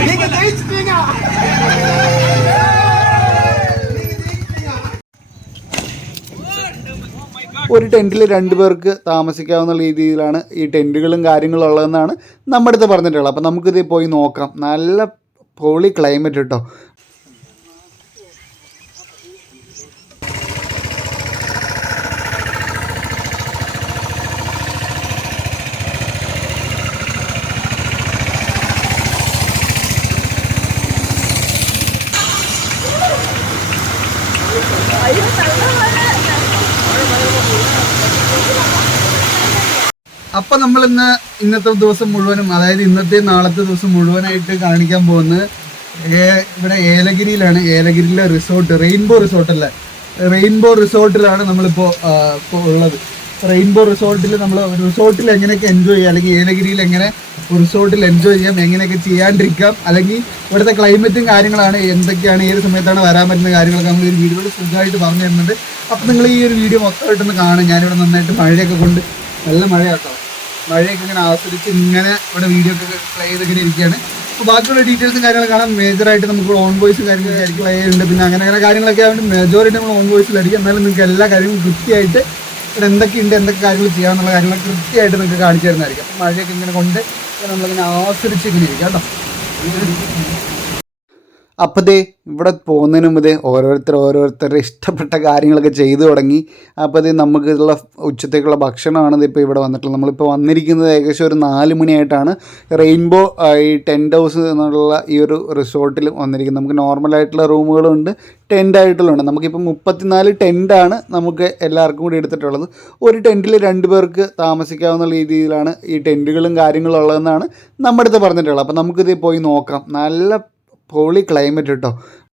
நீங்க ஜெயிச்சிட்டீங்க ഒരു ടെൻറ്റിൽ രണ്ട് പേർക്ക് താമസിക്കാവുന്ന രീതിയിലാണ് ഈ ടെൻറ്റുകളും കാര്യങ്ങളും ഉള്ളതെന്നാണ് നമ്മുടെ അടുത്ത് പറഞ്ഞിട്ടുള്ളത് അപ്പോൾ നമുക്കിത് പോയി നോക്കാം നല്ല പൊളി ക്ലൈമറ്റ് കേട്ടോ അപ്പം നമ്മൾ ഇന്ന് ഇന്നത്തെ ദിവസം മുഴുവനും അതായത് ഇന്നത്തെ നാളത്തെ ദിവസം മുഴുവനായിട്ട് കാണിക്കാൻ പോകുന്നത് ഇവിടെ ഏലഗിരിയിലാണ്. ഏലഗിരിയിലെ റിസോർട്ട് റെയിൻബോ റിസോർട്ടല്ല റെയിൻബോ റിസോർട്ടിലാണ് നമ്മളിപ്പോൾ ഇപ്പോൾ ഉള്ളത്. റെയിൻബോ റിസോർട്ടിൽ നമ്മൾ റിസോർട്ടിൽ എങ്ങനെയൊക്കെ എൻജോയ് ചെയ്യാം അല്ലെങ്കിൽ ഏലഗിരിയിൽ എങ്ങനെ റിസോർട്ടിൽ എൻജോയ് ചെയ്യാം എങ്ങനെയൊക്കെ ചെയ്യാണ്ടിരിക്കാം അല്ലെങ്കിൽ ഇവിടുത്തെ ക്ലൈമറ്റും കാര്യങ്ങളാണ് എന്തൊക്കെയാണ് ഏത് സമയത്താണ് വരാൻ പറ്റുന്ന കാര്യങ്ങളൊക്കെ നമ്മൾ ഒരു വീഡിയോയിൽ സുഖമായിട്ട് പറഞ്ഞു തരുന്നുണ്ട്. അപ്പം നിങ്ങൾ ഈ ഒരു വീഡിയോ മൊത്തമായിട്ടൊന്ന് കാണും ഞാനിവിടെ നന്നായിട്ട് മഴയൊക്കെ കൊണ്ട് നല്ല മഴയാട്ടോ. മഴയൊക്കെ ഇങ്ങനെ ആസ്വദിച്ച് ഇങ്ങനെ ഇവിടെ വീഡിയോ ഒക്കെ പ്ലേ ചെയ്ത് ഇങ്ങനെ ഇരിക്കുകയാണ്. അപ്പോൾ ബാക്കിയുള്ള ഡീറ്റെയിൽസും കാര്യങ്ങളും കാണാൻ മേജറായിട്ട് നമുക്ക് ഓൺ വോയിസ് കാര്യങ്ങളൊക്കെ പ്ലേ ചെയ്യുന്നുണ്ട് പിന്നെ അങ്ങനെ അങ്ങനെ കാര്യങ്ങളൊക്കെ ആയതുകൊണ്ട് മെജോറിറ്റി നമ്മൾ ഓൺ വോയിസിലായിരിക്കും എന്നാലും നിങ്ങൾക്ക് എല്ലാ കാര്യങ്ങളും കൃത്യമായിട്ട് ഇവിടെ എന്തൊക്കെയുണ്ട് എന്തൊക്കെ കാര്യങ്ങൾ ചെയ്യാമെന്നുള്ള കാര്യങ്ങൾ കൃത്യമായിട്ട് നിങ്ങൾക്ക് കാണിച്ചു തരുന്നതായിരിക്കും. മഴയൊക്കെ ഇങ്ങനെ കൊണ്ട് നമ്മളിങ്ങനെ ആസ്വദിച്ച് ഇങ്ങനെ ഇരിക്കാം കേട്ടോ. അപ്പോൾ ദേ ഇവിടെ പോകുന്നതിന് മുമ്പ് ഓരോരുത്തർ ഓരോരുത്തരുടെ ഇഷ്ടപ്പെട്ട കാര്യങ്ങളൊക്കെ ചെയ്തു തുടങ്ങി. അപ്പോൾ ദേ നമുക്കുള്ള ഉച്ചത്തേക്കുള്ള ഭക്ഷണമാണ് ഇപ്പോൾ ഇവിടെ വന്നിട്ടുള്ളത്. നമ്മളിപ്പോൾ വന്നിരിക്കുന്നത് ഏകദേശം ഒരു നാല് മണിയായിട്ടാണ്. റെയിൻബോ ഈ ടെന്റ് ഹൗസ് എന്നുള്ള ഈ ഒരു റിസോർട്ടിൽ വന്നിരിക്കുന്നത്. നമുക്ക് നോർമലായിട്ടുള്ള റൂമുകളുണ്ട് ടെന്റ് ആയിട്ടുള്ളുണ്ട് നമുക്കിപ്പോൾ മുപ്പത്തിനാല് ടെന്റാണ് നമുക്ക് എല്ലാവർക്കും കൂടി എടുത്തിട്ടുള്ളത്. ഒരു ടെന്റിൽ രണ്ട് പേർക്ക് താമസിക്കാവുന്ന രീതിയിലാണ് ഈ ടെന്റുകളും കാര്യങ്ങളും ഉള്ളതെന്നാണ് നമ്മുടെ അടുത്ത് പറഞ്ഞിട്ടുള്ളത്. അപ്പോൾ നമുക്കിത് പോയി നോക്കാം. നല്ല പൊളി ക്ലൈമറ്റ് കേട്ടോ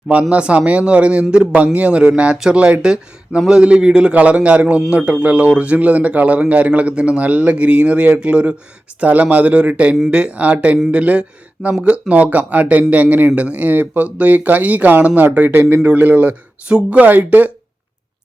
വന്ന സമയം എന്ന് പറയുന്നത് എന്തൊരു ഭംഗിയാണെന്ന് അറിയോ നാച്ചുറലായിട്ട് നമ്മളിതിൽ വീഡിയോയിൽ കളറും കാര്യങ്ങളും ഒന്നും ഇട്ടിട്ടില്ലല്ലോ. ഒറിജിനൽ അതിന്റെ കളറും കാര്യങ്ങളൊക്കെ തന്നെ നല്ല ഗ്രീനറി ആയിട്ടുള്ളൊരു സ്ഥലം. അതിലൊരു ടെന്റ് ആ ടെന്റിൽ നമുക്ക് നോക്കാം. ആ ടെന്റ് എങ്ങനെയുണ്ടെന്ന്. ഇപ്പോൾ ഈ കാണുന്ന കേട്ടോ ഈ ടെന്റിന്റെ ഉള്ളിലുള്ള സുഖമായിട്ട്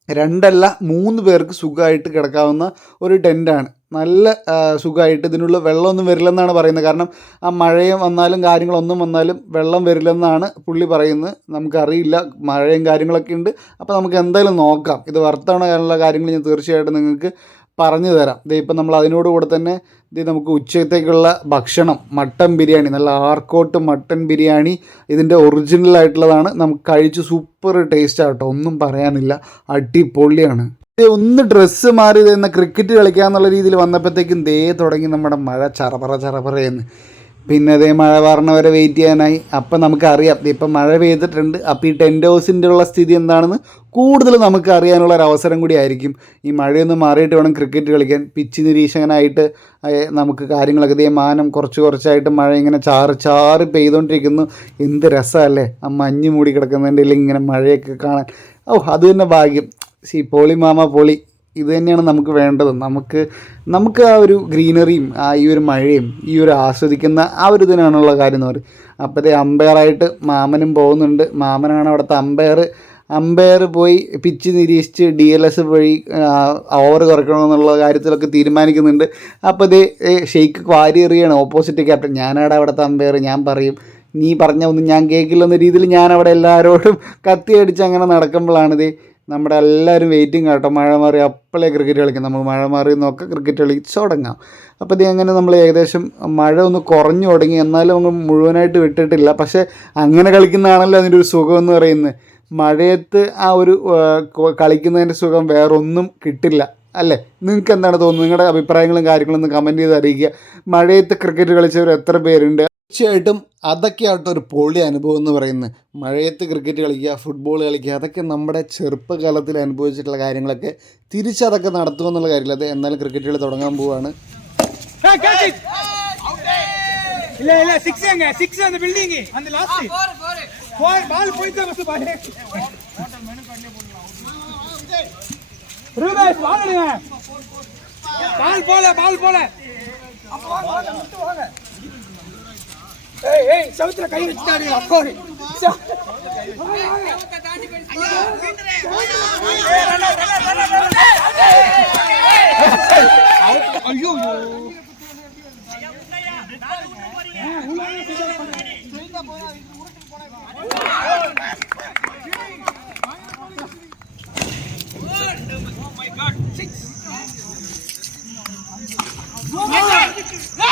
രണ്ടല്ല മൂന്ന് പേർക്ക് സുഖമായിട്ട് കിടക്കാവുന്ന ഒരു ടെന്റാണ് നല്ല സുഖമായിട്ട് ഇതിനുള്ള വെള്ളമൊന്നും വരില്ലെന്നാണ് പറയുന്നത്. കാരണം ആ മഴയും വന്നാലും കാര്യങ്ങളൊന്നും വന്നാലും വെള്ളം വരില്ലെന്നാണ് പുള്ളി പറയുന്നത്. നമുക്കറിയില്ല മഴയും കാര്യങ്ങളൊക്കെ ഉണ്ട്. അപ്പോൾ നമുക്ക് എന്തായാലും നോക്കാം. ഇത് വർത്താണോ എന്നുള്ള കാര്യങ്ങൾ ഞാൻ തീർച്ചയായിട്ടും നിങ്ങൾക്ക് പറഞ്ഞു തരാം. ദേ ഇപ്പം നമ്മൾ അതിനോട് കൂടെ തന്നെ ഇത് നമുക്ക് ഉച്ചത്തേക്കുള്ള ഭക്ഷണം മട്ടൻ ബിരിയാണി നല്ല ആർക്കോട്ട് മട്ടൻ ബിരിയാണി ഇതിന്റെ ഒറിജിനൽ ആയിട്ടുള്ളതാണ് നമുക്ക് കഴിച്ച് സൂപ്പർ ടേസ്റ്റ് ആട്ടോ ഒന്നും പറയാനില്ല. അടിപൊളിയാണ്. ഒന്ന് ഡ്രസ്സ് മാറി തന്നെ ക്രിക്കറ്റ് കളിക്കാന്നുള്ള രീതിയിൽ വന്നപ്പോഴത്തേക്കും ദേ തുടങ്ങി നമ്മുടെ മഴ ചറപറ ചറപറയെന്ന്. പിന്നെ അതേ മഴ പറഞ്ഞവരെ വെയിറ്റ് ചെയ്യാനായി. അപ്പം നമുക്കറിയാം ഇപ്പം മഴ പെയ്തിട്ടുണ്ട്. അപ്പോൾ ഈ ടെന്റ് ഹൗസിന്റെ ഉള്ള സ്ഥിതി എന്താണെന്ന് കൂടുതൽ നമുക്ക് അറിയാനുള്ള ഒരു അവസരം കൂടി ആയിരിക്കും. ഈ മഴയൊന്ന് മാറിയിട്ട് വേണം ക്രിക്കറ്റ് കളിക്കാൻ. പിച്ച് നിരീക്ഷകനായിട്ട് നമുക്ക് കാര്യങ്ങളൊക്കെ ഇതേ മാനം കുറച്ച് കുറച്ചായിട്ട് മഴ ഇങ്ങനെ ചാറ് ചാറ് പെയ്തുകൊണ്ടിരിക്കുന്നു എന്ത് രസമല്ലേ? ആ മഞ്ഞ് മൂടി കിടക്കുന്നതിന്റെ ഇങ്ങനെ മഴയൊക്കെ കാണാൻ. ഓ അത് തന്നെ ഭാഗ്യം. സി പോളി മാമ പോളി ഇത് തന്നെയാണ് നമുക്ക് വേണ്ടത്. നമുക്ക് നമുക്ക് ആ ഒരു ഗ്രീനറിയും ആ ഈ ഒരു മഴയും ഈ ഒരു ആസ്വദിക്കുന്ന ആ ഒരു ഇതിനാണുള്ള കാര്യം എന്ന് പറയും. അപ്പോഴത്തെ അമ്പയറായിട്ട് മാമനും പോകുന്നുണ്ട്. മാമനാണ് അവിടുത്തെ അമ്പയർ. അമ്പയർ പോയി പിച്ച് നിരീക്ഷിച്ച് ഡി എൽ എസ് വഴി ഓവർ കുറയ്ക്കണമെന്നുള്ള കാര്യത്തിലൊക്കെ തീരുമാനിക്കുന്നുണ്ട്. അപ്പോൾ ഇത് ഷെയ്ക്ക് വാരി എറിയാണ് ഓപ്പോസിറ്റ് ക്യാപ്റ്റൻ ഞാനാടെ അവിടുത്തെ അമ്പയർ ഞാൻ പറയും. നീ പറഞ്ഞ ഒന്നും ഞാൻ കേൾക്കില്ലെന്ന രീതിയിൽ ഞാൻ എല്ലാവരോടും കത്തി അടിച്ച് അങ്ങനെ നടക്കുമ്പോഴാണിത് നമ്മുടെ എല്ലാവരും വെയിറ്റിംഗ് കേട്ടോ മഴ മാറി അപ്പോഴേ ക്രിക്കറ്റ് കളിക്കാം. നമ്മൾ മഴ മാറി നോക്കാം ക്രിക്കറ്റ് കളിച്ച് തുടങ്ങാം അപ്പോൾ ഇത് അങ്ങനെ നമ്മൾ ഏകദേശം മഴ ഒന്ന് കുറഞ്ഞു തുടങ്ങി. എന്നാലും അങ്ങ് മുഴുവനായിട്ട് വിട്ടിട്ടില്ല. പക്ഷേ അങ്ങനെ കളിക്കുന്നതാണല്ലോ അതിന്റെ ഒരു സുഖം എന്ന് പറയുന്നത്. മഴയത്ത് ആ ഒരു കളിക്കുന്നതിന്റെ സുഖം വേറൊന്നും കിട്ടില്ല. അല്ലേ? നിങ്ങൾക്ക് എന്താണ് തോന്നുന്നത്? നിങ്ങളുടെ അഭിപ്രായങ്ങളും കാര്യങ്ങളും ഒന്ന് കമന്റ് ചെയ്ത് അറിയിക്കുക. മഴയത്ത് ക്രിക്കറ്റ് കളിച്ചവർ എത്ര പേരുണ്ട്? തീർച്ചയായിട്ടും അതൊക്കെയാട്ടോ ഒരു പൊളി അനുഭവം എന്ന് പറയുന്നത് മഴയത്ത് ക്രിക്കറ്റ് കളിക്കുക ഫുട്ബോൾ കളിക്കുക അതൊക്കെ നമ്മുടെ ചെറുപ്പകാലത്തിൽ അനുഭവിച്ചിട്ടുള്ള കാര്യങ്ങളൊക്കെ തിരിച്ചതൊക്കെ നടത്തുമെന്നുള്ള കാര്യമില്ല അത് എന്നാലും ക്രിക്കറ്റ് കളി തുടങ്ങാൻ പോവാണ് இல்ல இல்ல சிக்ஸ் எங்க சிக்ஸ் அந்த பில்டிங் அந்த லாஸ்ட் போர் பால் போயிட்டு ஃபர்ஸ்ட் பால் ரூபேஷ் பால் எடுங்க பால் போல பால் போல ஏய் ஏய் சவுத்துல கை வச்சுட்டாரு அக்கோரு ஐயோ Oh my god! Six! Go!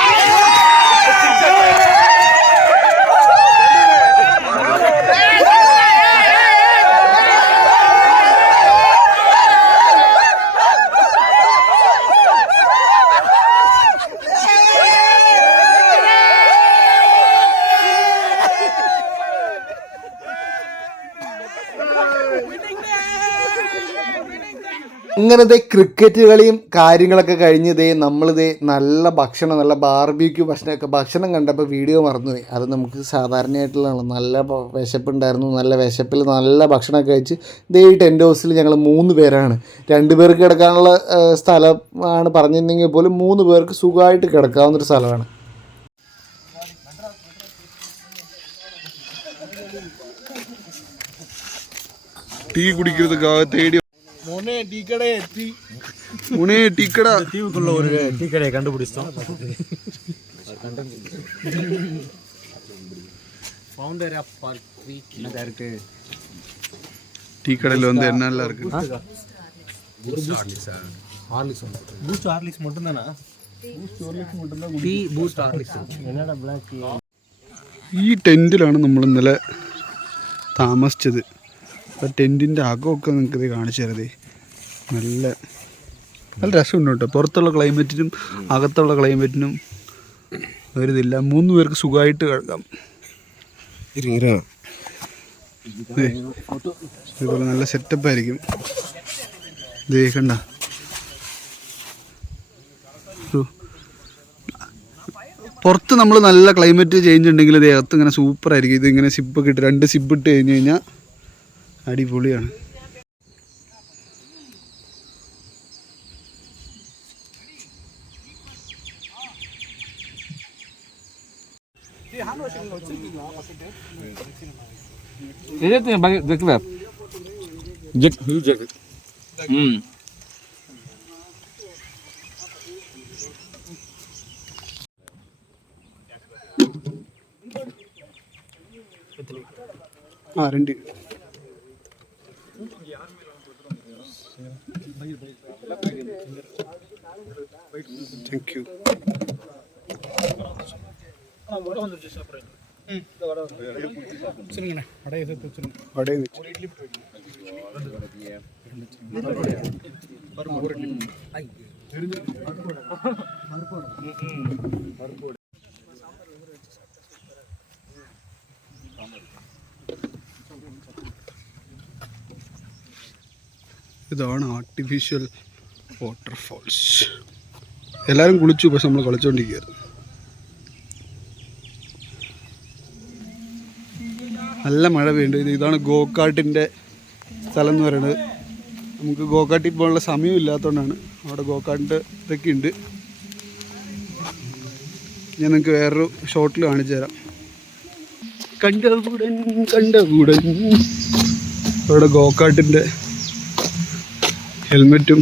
അങ്ങനത്തെ ക്രിക്കറ്റ് കളിയും കാര്യങ്ങളൊക്കെ കഴിഞ്ഞതേ നമ്മളിതേ നല്ല ഭക്ഷണം നല്ല ബാർബിക്യൂ ഭക്ഷണമൊക്കെ ഭക്ഷണം കണ്ടപ്പോൾ വീഡിയോ മറന്നുപോയി. അത് നമുക്ക് സാധാരണയായിട്ടുള്ളതാണ് നല്ല വിശപ്പുണ്ടായിരുന്നു. നല്ല വിശപ്പിൽ നല്ല ഭക്ഷണമൊക്കെ കഴിച്ച് ഇതേ ഈ ടെന്റ് ഹൗസിൽ ഞങ്ങൾ മൂന്ന് പേരാണ്. രണ്ട് പേർക്ക് കിടക്കാനുള്ള സ്ഥലമാണ് പറഞ്ഞിരുന്നെങ്കിൽ പോലും മൂന്ന് പേർക്ക് സുഖമായിട്ട് കിടക്കാവുന്നൊരു സ്ഥലമാണ്. ടീ കുടിക്കുന്നത് തേടി മോനെ ടീ കട എത്തി முனே டீ கடை தீவுக்குள்ள ஒரு டீ கடையை கண்டுபிடிச்சிட்டோம் ஃபவுண்டர் ஆஃப் பார்க் த்ரீ என்னதா இருக்கு டீ கடையில் வந்து என்னெல்லாம் இருக்கு பூஸ்ட் ஹார்லிக்ஸ் மட்டும்தானா டீ பூஸ்ட் ஹார்லிக்ஸ் என்னடா பிளாக் ഈ ടെൻറ്റിലാണ് നമ്മൾ ഇന്നലെ താമസിച്ചത് ആ ടെൻറ്റിൻ്റെ അകമൊക്കെ നിങ്ങൾക്ക് ഇത് കാണിച്ചു തരതേ നല്ല നല്ല രസമുണ്ട് കേട്ടോ. പുറത്തുള്ള ക്ലൈമറ്റിനും അകത്തുള്ള ക്ലൈമറ്റിനും ഒരിതില്ല മൂന്ന് പേർക്ക് സുഖമായിട്ട് കിടക്കാം ഇതുപോലെ നല്ല സെറ്റപ്പ് ആയിരിക്കും. കണ്ട. പുറത്ത് നമ്മൾ നല്ല ക്ലൈമറ്റ് ചേഞ്ച് ഉണ്ടെങ്കിൽ ഇത് അകത്ത് ഇങ്ങനെ സൂപ്പർ ആയിരിക്കും. ഇത് ഇങ്ങനെ സിപ്പൊക്കെ ഇട്ട് രണ്ട് സിപ്പ് ഇട്ട് കഴിഞ്ഞ് കഴിഞ്ഞാൽ അടിപൊളിയാണ്. ये देते हैं भाई देख ले जैक ही जैक हम्म थैंक यू രണ്ട് താങ്ക് യു வச்சுருங்கண்ணே வடையை சேர்த்து வச்சுருங்க വടയും വെച്ച് ഇതാണ് ആർട്ടിഫിഷ്യൽ വാട്ടർഫോൾസ് എല്ലാവരും കുളിച്ചു പക്ഷെ നമ്മൾ കളിച്ചുകൊണ്ടിരിക്കുകയായിരുന്നു നല്ല മഴ പെയ്യുന്നുണ്ട്. ഇത് ഇതാണ് ഗോകാട്ടിന്റെ സ്ഥലം എന്ന് പറയുന്നത്. നമുക്ക് ഗോകാട്ടിൽ പോകാനുള്ള സമയം ഇല്ലാത്തതുകൊണ്ടാണ് അവിടെ ഗോകാട്ടിന്റെ ഇതൊക്കെ ഉണ്ട്. ഞാൻ നിങ്ങൾക്ക് വേറൊരു ഷോട്ടിൽ കാണിച്ചു തരാം. കണ്ടകൂടൻ കണ്ടകൂടൻ അവിടെ ഗോകാട്ടിന്റെ ഹെൽമെറ്റും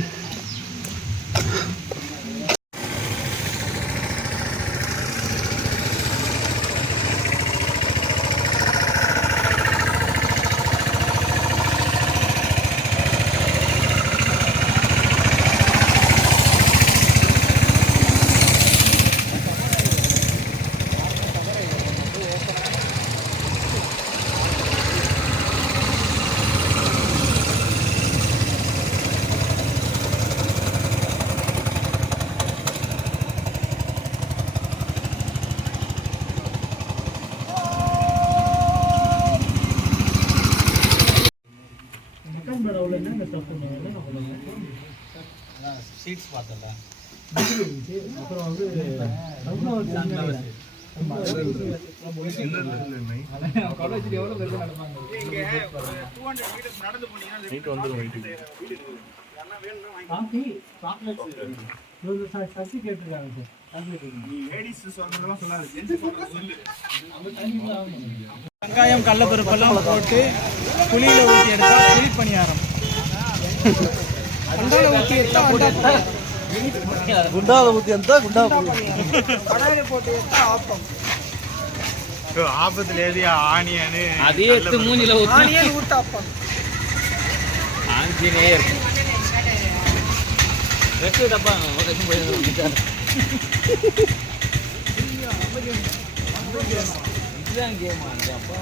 வெங்காயம் கடலப்பருப்பெல்லாம் போட்டு புளியில் ஊற்றி எடுத்தால் புளி பணியாரம் அண்டால ஊற்றி எடுத்தால் గుండాల బుద్ధి ఎంత గుండా கடாயில போட்டு எடுத்தா ஆப்பம் ఆపత్తులు ఏది ఆనియన్ அதே எடுத்து மூஞ்சில ஊத்தி ஆனியன் ஊத்தாப்பம் ஆஞ்சநேயர் ரெட்டு டப்பா பக்கத்து போயிருந்தாரு இதுதான் கேமா அப்பா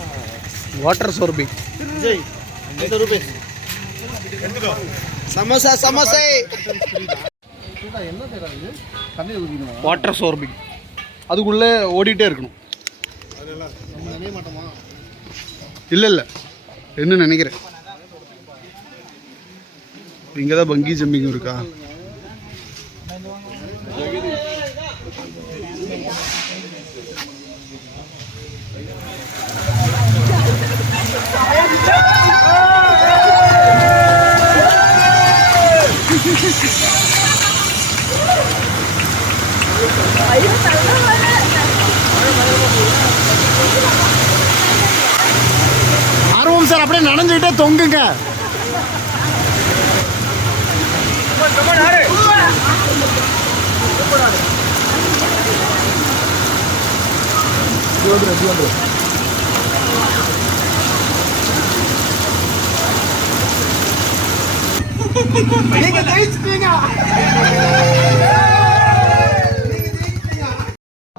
வாட்டர் சோர்பிங் அதுக்குள்ளே ஓடிட்டே இருக்கணும். அதெல்லாம் இல்லை இல்லை. என்ன நினைக்கிறேன்? இங்கே தான் பங்கி ஜம்பிங் இருக்கா? Thank you. தொங்குங்க. நீங்க ஜெயிச்சிட்டீங்க.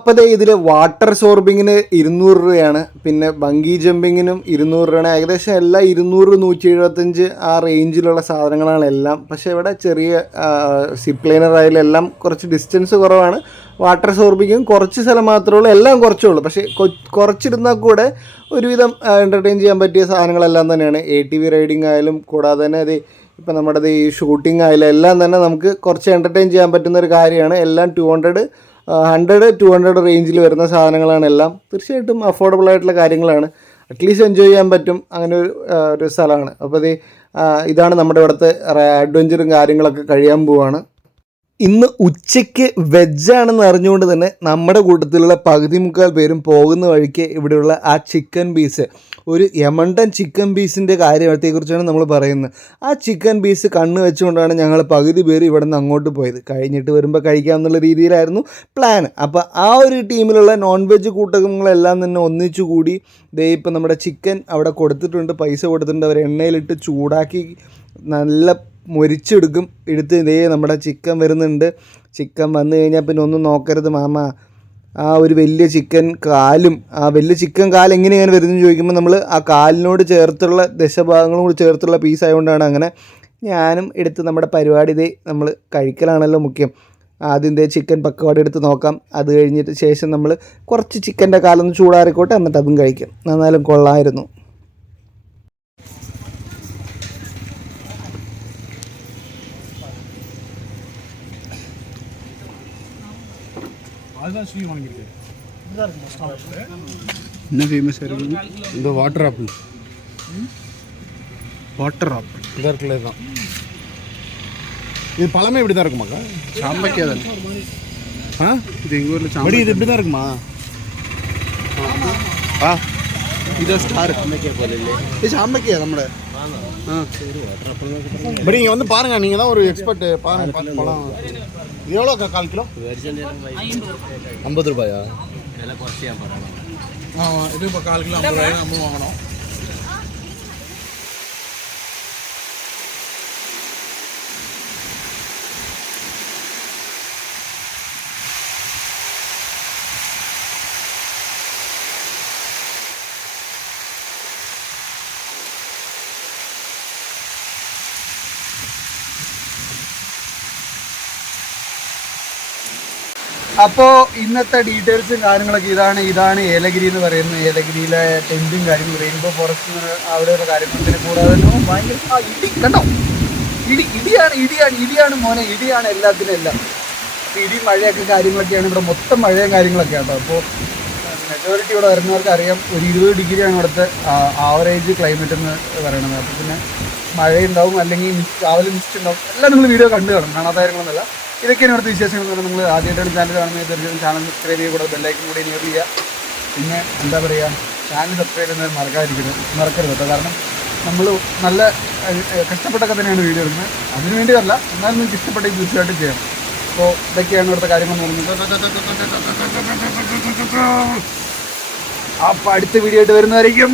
അപ്പോൾ ഇതിൽ വാട്ടർ സോർബിങ്ങിന് ഇരുന്നൂറ് രൂപയാണ്. പിന്നെ ബങ്കി ജമ്പിങ്ങിനും ഇരുന്നൂറ് രൂപയാണ്. ഏകദേശം എല്ലാം ഇരുന്നൂറ് നൂറ്റി എഴുപത്തഞ്ച് ആ റേഞ്ചിലുള്ള സാധനങ്ങളാണ് എല്ലാം. പക്ഷേ ഇവിടെ ചെറിയ സിപ്പ് ലൈനർ ആയാലും എല്ലാം കുറച്ച് ഡിസ്റ്റൻസ് കുറവാണ്. വാട്ടർ സോർബിങ്ങും കുറച്ച് സ്ഥലം മാത്രമേ ഉള്ളൂ. എല്ലാം കുറച്ചേ ഉള്ളൂ. പക്ഷേ കുറച്ചിരുന്നാൽ കൂടെ ഒരുവിധം എന്റർടൈൻ ചെയ്യാൻ പറ്റിയ സാധനങ്ങളെല്ലാം തന്നെയാണ്. എ ടി വി റൈഡിങ് ആയാലും കൂടാതെ തന്നെ അത് ഇപ്പം നമ്മുടെ ഈ ഷൂട്ടിംഗ് ആയാലും എല്ലാം തന്നെ നമുക്ക് കുറച്ച് എന്റർടൈൻ ചെയ്യാൻ പറ്റുന്ന ഒരു കാര്യമാണ്. എല്ലാം two hundred hundred two hundred റേഞ്ചിൽ വരുന്ന സാധനങ്ങളാണ് എല്ലാം. തീർച്ചയായിട്ടും അഫോർഡബിൾ ആയിട്ടുള്ള കാര്യങ്ങളാണ്. അറ്റ്ലീസ്റ്റ് എൻജോയ് ചെയ്യാൻ പറ്റും. അങ്ങനെ ഒരു ഒരു സ്ഥലമാണ്. അപ്പോൾ ഇത് ഇതാണ് നമ്മുടെ ഇവിടുത്തെ അഡ്വഞ്ചറും കാര്യങ്ങളൊക്കെ കഴിയാൻ പോവാണ്. ഇന്ന് ഉച്ചയ്ക്ക് വെജാണെന്ന് അറിഞ്ഞുകൊണ്ട് തന്നെ നമ്മുടെ കൂട്ടത്തിലുള്ള പകുതി മുക്കാൽ പേരും പോകുന്ന വഴിക്ക് ഇവിടെയുള്ള ആ ചിക്കൻ പീസ് ഒരു യമണ്ടൻ ചിക്കൻ പീസിന്റെ കാര്യത്തെക്കുറിച്ചാണ് നമ്മൾ പറയുന്നത്. ആ ചിക്കൻ പീസ് കണ്ണ് വെച്ചുകൊണ്ടാണ് ഞങ്ങൾ പകുതി പേര് ഇവിടെ നിന്ന് അങ്ങോട്ട് പോയത്. കഴിഞ്ഞിട്ട് വരുമ്പോൾ കഴിക്കാം എന്നുള്ള രീതിയിലായിരുന്നു പ്ലാൻ അപ്പോൾ ആ ഒരു ടീമിലുള്ള നോൺ വെജ് കൂട്ടങ്ങളെല്ലാം തന്നെ ഒന്നിച്ചു കൂടി ദേ ഇപ്പം നമ്മുടെ ചിക്കൻ അവിടെ കൊടുത്തിട്ടുണ്ട്. പൈസ കൊടുത്തിട്ടുണ്ട്. അവർ എണ്ണയിലിട്ട് ചൂടാക്കി നല്ല മൊരിച്ചെടുക്കും. എടുത്ത് ഇതേ നമ്മുടെ ചിക്കൻ വരുന്നുണ്ട്. ചിക്കൻ വന്നു കഴിഞ്ഞാൽ പിന്നെ ഒന്നും നോക്കരുത് മാമ. ആ ഒരു വലിയ ചിക്കൻ കാലും ആ വലിയ ചിക്കൻ കാൽ എങ്ങനെയാണ് വരുന്നത് ചോദിക്കുമ്പോൾ നമ്മൾ ആ കാലിനോട് ചേർത്തുള്ള ദശഭാഗങ്ങളും കൂടി ചേർത്തുള്ള പീസ് ആയതുകൊണ്ടാണ് അങ്ങനെ ഞാനും എടുത്ത് നമ്മുടെ പരിപാടി ഇതേ നമ്മൾ കഴിക്കലാണല്ലോ മുഖ്യം. ആദ്യം ഇതേ ചിക്കൻ പക്കവാട് എടുത്ത് നോക്കാം. അത് കഴിഞ്ഞിട്ട് ശേഷം നമ്മൾ കുറച്ച് ചിക്കന്റെ കാലൊന്ന് ചൂടാറിക്കോട്ടെ എന്നിട്ട് അതും കഴിക്കാം. എന്നാലും அதுதான் ஸ்ரீ வாங்கியிருக்காரு என்ன ஃபேமஸ் இருக்குது? இந்த வாட்டர் ஆப்பிள் வாட்டர் ஆப்பிள் இதாக இருக்குல்ல இதுதான். இது பழமே இப்படி தான் இருக்குமாக்கா சாம்பக்கியா தான். ஆ? இது எங்கள் ஊரில் சாம்படி இது இப்படி தான் இருக்குமா? ஆ இதோ ஸ்டார் சாம்பக்கியா போல இது சாம்பக்கியா நம்மளோட. படி இங்கே வந்து பாருங்க நீங்கள் தான் ஒரு எக்ஸ்பர்ட் பாருங்க பார்த்து பழம். இது எவ்வளோக்கா கால் கிலோ? ஐம்பது ரூபாயா? ஆமாம் இது இப்போ கால் கிலோ ஐம்பது ரூபாய் நம்ம வாங்கணும் അപ്പോൾ ഇന്നത്തെ ഡീറ്റെയിൽസും കാര്യങ്ങളൊക്കെ ഇതാണ് ഇതാണ് ഏലഗിരി എന്ന് പറയുന്നത്. ഏലഗിരിയിലെ ടെന്റും കാര്യങ്ങളും റെയിൻബോ ഫോറസ്റ്റ് അവിടെയുള്ള കാര്യങ്ങളൊക്കെ കൂടാതെ തന്നെ ഭയങ്കര ആ, ഇടി കണ്ടോ? ഇടി ഇടിയാണ് ഇടിയാണ് ഇടിയാണ് മോനെ. ഇടിയാണ് എല്ലാത്തിനും എല്ലാം. ഇടി മഴയൊക്കെ കാര്യങ്ങളൊക്കെയാണ് ഇവിടെ മൊത്തം മഴയും കാര്യങ്ങളൊക്കെ കേട്ടോ അപ്പോൾ മെജോറിറ്റി ഇവിടെ വരുന്നവർക്ക് അറിയാം ഒരു ഇരുപത് ഡിഗ്രിയാണ് ഇവിടുത്തെ ആവറേജ് ക്ലൈമറ്റ് എന്ന് പറയണത്. അപ്പോൾ പിന്നെ മഴയുണ്ടാവും അല്ലെങ്കിൽ രാവിലെ മിസ്റ്റ് ഉണ്ടാവും എല്ലാം നിങ്ങൾ വീഡിയോ കണ്ടു കാണും. കാണാത്ത കാര്യങ്ങളൊന്നുമല്ല. ഇതൊക്കെയാണ് ഇവിടുത്തെ വിശേഷങ്ങൾ എന്ന് പറഞ്ഞാൽ നിങ്ങൾ ആദ്യമായിട്ടാണ് ചാനൽ കാണുന്നത് തീർച്ചയായും ചാനൽ സബ്സ്ക്രൈബ് ചെയ്യുക കൂടെ ബെല്ലൈക്കും കൂടി എനേബിൾ ചെയ്യുക പിന്നെ എന്താ പറയുക ചാനൽ സബ്സ്ക്രൈബ് ചെയ്യുന്നത് മറക്കാതിരിക്കുന്നത് മറക്കരുത് കേട്ടോ കാരണം നമ്മൾ നല്ല കഷ്ടപ്പെട്ടൊക്കെ തന്നെയാണ് വീഡിയോ എടുക്കുന്നത് അതിനു വേണ്ടിയല്ല എന്നാലും നിങ്ങൾക്ക് ഇഷ്ടപ്പെട്ടെങ്കിൽ തീർച്ചയായിട്ടും ചെയ്യണം അപ്പോൾ ഇതൊക്കെയാണ് ഇവിടുത്തെ കാര്യങ്ങൾ എന്ന് അപ്പോൾ അടുത്ത വീഡിയോ ആയിട്ട് വരുന്നതായിരിക്കും